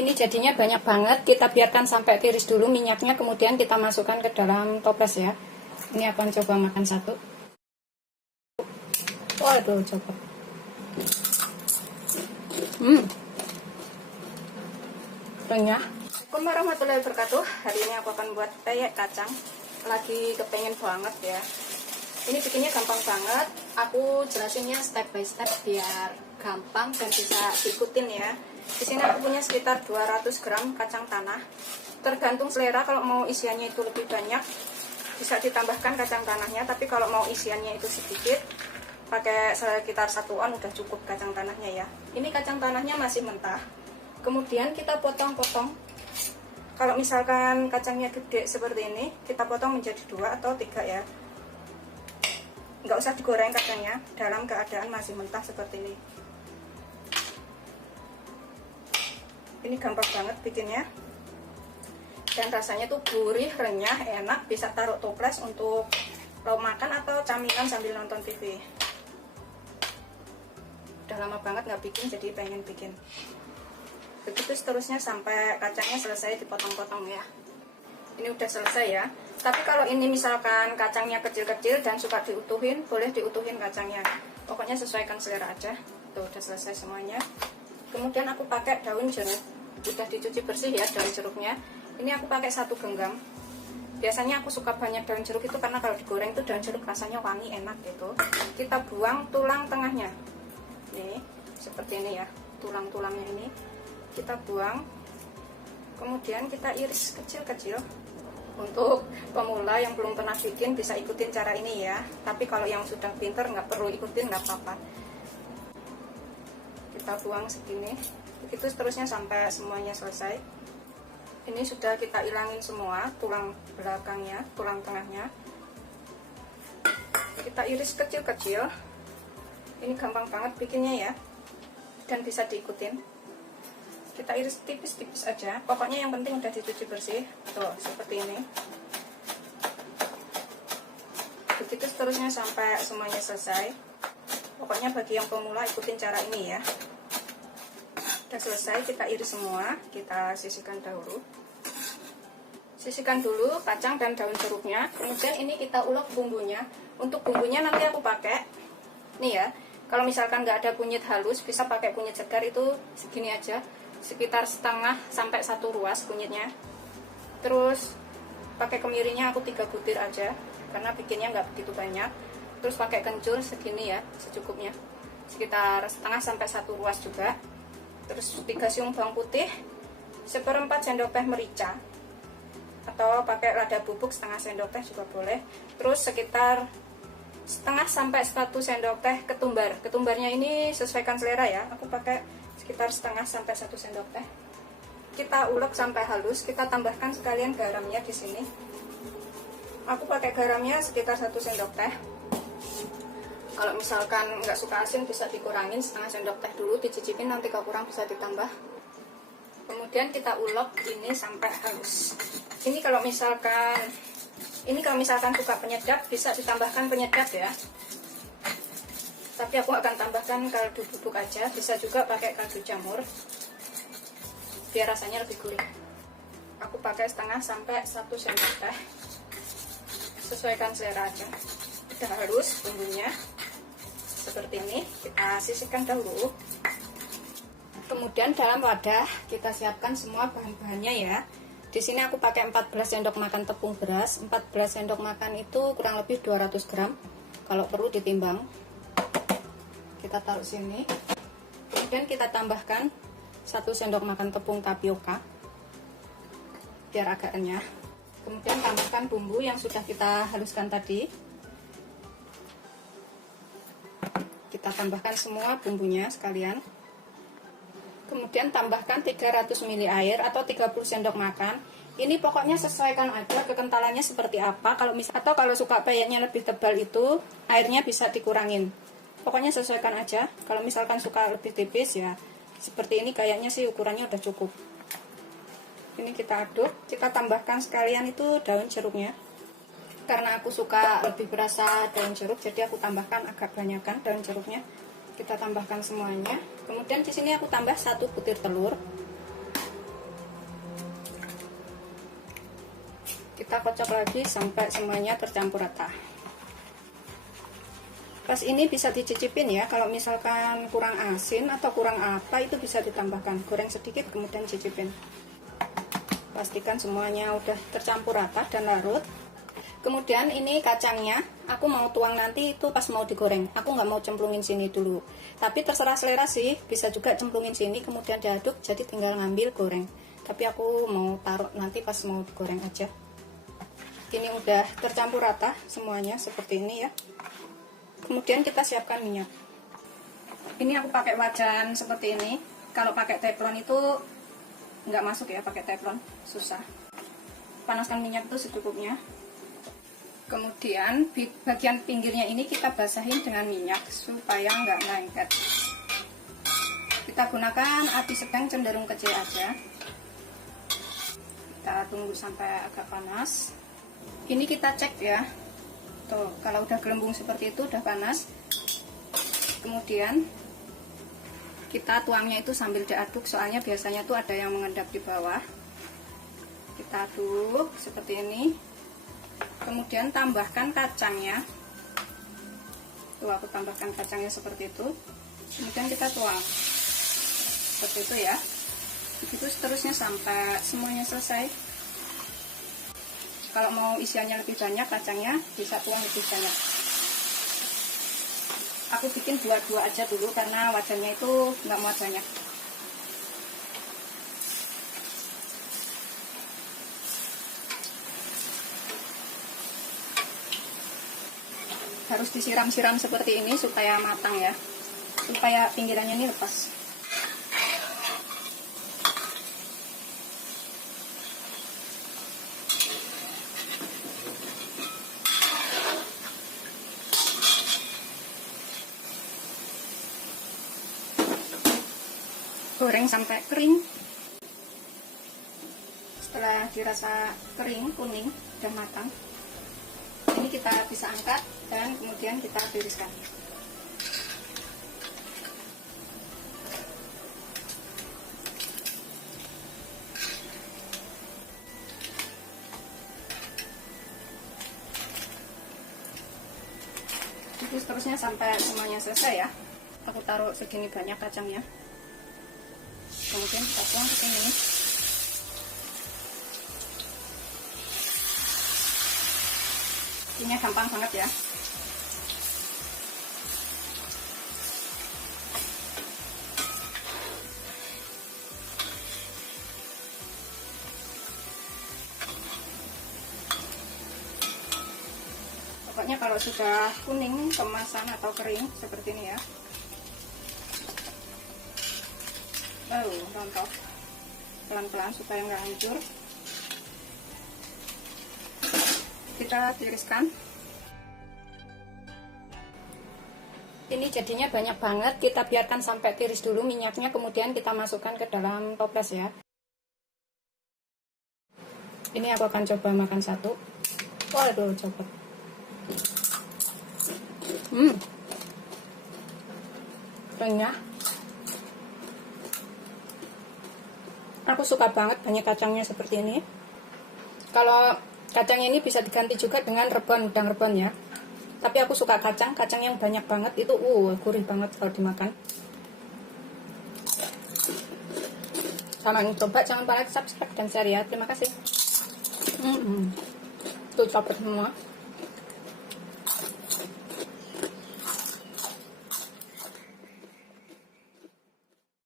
Ini jadinya banyak banget. Kita biarkan sampai tiris dulu minyaknya, kemudian kita masukkan ke dalam toples ya. Ini akan coba makan satu. Waduh, coba. Renyah. Assalamualaikum warahmatullahi wabarakatuh. Hari ini aku akan buat peyek kacang. Lagi kepengen banget ya. Ini bikinnya gampang banget. Aku jelasinnya step by step biar gampang dan bisa diikutin ya. Di sini aku punya sekitar 200 gram kacang tanah. Tergantung selera, kalau mau isiannya itu lebih banyak bisa ditambahkan kacang tanahnya, tapi kalau mau isiannya itu sedikit pakai sekitar 1 on udah cukup kacang tanahnya ya. Ini kacang tanahnya masih mentah. Kemudian kita potong-potong. Kalau misalkan kacangnya gede seperti ini, kita potong menjadi 2 atau 3 ya. Nggak usah digoreng kacangnya dalam keadaan masih mentah seperti ini. Ini gampang banget bikinnya. Dan rasanya tuh gurih, renyah, enak. Bisa taruh toples untuk lauk makan atau camilan sambil nonton TV. Udah lama banget nggak bikin, jadi pengen bikin. Begitu seterusnya sampai kacangnya selesai dipotong-potong ya. Ini udah selesai ya. Tapi kalau ini misalkan kacangnya kecil-kecil dan suka diutuhin, boleh diutuhin kacangnya. Pokoknya sesuaikan selera aja. Tuh udah selesai semuanya. Kemudian aku pakai daun jeruk. Udah dicuci bersih ya daun jeruknya. Ini aku pakai 1 genggam. Biasanya aku suka banyak daun jeruk itu karena kalau digoreng tuh daun jeruk rasanya wangi, enak gitu. Kita buang tulang tengahnya. Nih, seperti ini ya. Tulang-tulangnya ini kita buang. Kemudian kita iris kecil-kecil. Untuk pemula yang belum pernah bikin bisa ikutin cara ini ya. Tapi kalau yang sudah pinter nggak perlu ikutin, nggak apa-apa. Kita buang segini. Begitu seterusnya sampai semuanya selesai. Ini sudah kita ilangin semua tulang belakangnya, tulang tengahnya. Kita iris kecil-kecil. Ini gampang banget bikinnya ya. Dan bisa diikutin. Kita iris tipis-tipis aja. Pokoknya yang penting udah dicuci bersih. Tuh, seperti ini. Begitu seterusnya sampai semuanya selesai. Pokoknya bagi yang pemula ikutin cara ini ya. Udah selesai, kita iris semua. Kita sisihkan dahulu. Sisihkan dulu kacang dan daun jeruknya. Kemudian ini kita ulek bumbunya. Untuk bumbunya nanti aku pakai nih ya. Kalau misalkan nggak ada kunyit halus, bisa pakai kunyit segar, itu segini aja. Sekitar setengah sampai 1 ruas kunyitnya. Terus pakai kemirinya aku 3 butir aja karena bikinnya nggak begitu banyak. Terus pakai kencur segini ya, secukupnya, sekitar setengah sampai 1 ruas juga. Terus 3 siung bawang putih, 1/4 sendok teh merica, atau pakai lada bubuk setengah sendok teh juga boleh. Terus sekitar setengah sampai 1 sendok teh ketumbar. Ketumbarnya ini sesuaikan selera ya. Aku pakai sekitar setengah sampai 1 sendok teh. Kita ulek sampai halus. Kita tambahkan sekalian garamnya di sini. Aku pakai garamnya sekitar 1 sendok teh. Kalau misalkan nggak suka asin bisa dikurangin setengah sendok teh dulu, dicicipin, nanti kalau kurang bisa ditambah. Kemudian kita ulek ini sampai halus. Ini kalau misalkan suka penyedap bisa ditambahkan penyedap ya. Tapi aku akan tambahkan kaldu bubuk aja, bisa juga pakai kaldu jamur biar rasanya lebih gurih. Aku pakai setengah sampai 1 sendok teh. Sesuaikan selera aja. Udah halus bumbunya. Seperti ini, kita sisihkan dahulu. Kemudian dalam wadah kita siapkan semua bahan-bahannya ya. Di sini aku pakai 14 sendok makan tepung beras. 14 sendok makan itu kurang lebih 200 gram. Kalau perlu ditimbang. Kita taruh sini. Kemudian kita tambahkan 1 sendok makan tepung tapioka biar agak renyah. Kemudian tambahkan bumbu yang sudah kita haluskan tadi. Kita tambahkan semua bumbunya sekalian. Kemudian tambahkan 300 ml air atau 30 sendok makan. Ini pokoknya sesuaikan aja kekentalannya seperti apa. Kalau suka peyeknya lebih tebal itu airnya bisa dikurangin. Pokoknya sesuaikan aja. Kalau misalkan suka lebih tipis ya seperti ini, kayaknya sih ukurannya udah cukup. Ini kita aduk. Kita tambahkan sekalian itu daun jeruknya. Karena aku suka lebih berasa daun jeruk, jadi aku tambahkan agak banyakan daun jeruknya. Kita tambahkan semuanya. Kemudian di sini aku tambah 1 butir telur. kita kocok lagi sampai semuanya tercampur rata. Pas ini bisa dicicipin ya, kalau misalkan kurang asin atau kurang apa itu bisa ditambahkan. Goreng sedikit kemudian cicipin. Pastikan semuanya udah tercampur rata dan larut. Kemudian ini kacangnya aku mau tuang nanti itu pas mau digoreng. Aku nggak mau cemplungin sini dulu. Tapi terserah selera sih, bisa juga cemplungin sini kemudian diaduk jadi tinggal ngambil goreng. Tapi aku mau taruh nanti pas mau digoreng aja. Ini udah tercampur rata semuanya seperti ini ya. Kemudian kita siapkan minyak. Ini aku pakai wajan seperti ini. Kalau pakai teflon itu nggak masuk ya, pakai teflon susah. Panaskan minyak itu secukupnya. Kemudian bagian pinggirnya ini kita basahin dengan minyak supaya nggak lengket. Kita gunakan api sedang cenderung kecil aja. Kita tunggu sampai agak panas. Ini kita cek ya. Tuh, kalau udah gelembung seperti itu udah panas. Kemudian kita tuangnya itu sambil diaduk, soalnya biasanya tuh ada yang mengendap di bawah. Kita aduk seperti ini. Kemudian tambahkan kacangnya. Tuh aku tambahkan kacangnya seperti itu. Kemudian kita tuang. Seperti itu ya. Begitu seterusnya sampai semuanya selesai. Kalau mau isiannya lebih banyak kacangnya bisa tuang lebih banyak. Aku bikin dua-dua aja dulu karena wajannya itu nggak muat banyak. Harus disiram-siram seperti ini supaya matang ya, supaya pinggirannya ini lepas. Goreng sampai kering. Setelah dirasa kering, kuning, udah matang, ini kita bisa angkat dan kemudian kita tiriskan. Itu seterusnya sampai semuanya selesai ya. Aku taruh segini banyak kacangnya. Kemudian kita tuang ke sini. Ini gampang banget ya. Pokoknya kalau sudah kuning kemasan atau kering seperti ini ya. Rontok pelan-pelan supaya nggak hancur. Kita tiriskan. Ini jadinya banyak banget, kita biarkan sampai tiris dulu minyaknya, kemudian kita masukkan ke dalam toples ya. Ini aku akan coba makan satu. Waduh, copot. Renyah. Aku suka banget banyak kacangnya seperti ini. Kalau kacangnya ini bisa diganti juga dengan rebon, udang rebon ya. Tapi aku suka kacang yang banyak banget itu, gurih banget kalau dimakan. Sama yang coba, jangan lupa like, subscribe, dan share ya. Terima kasih. Tuh copot semua.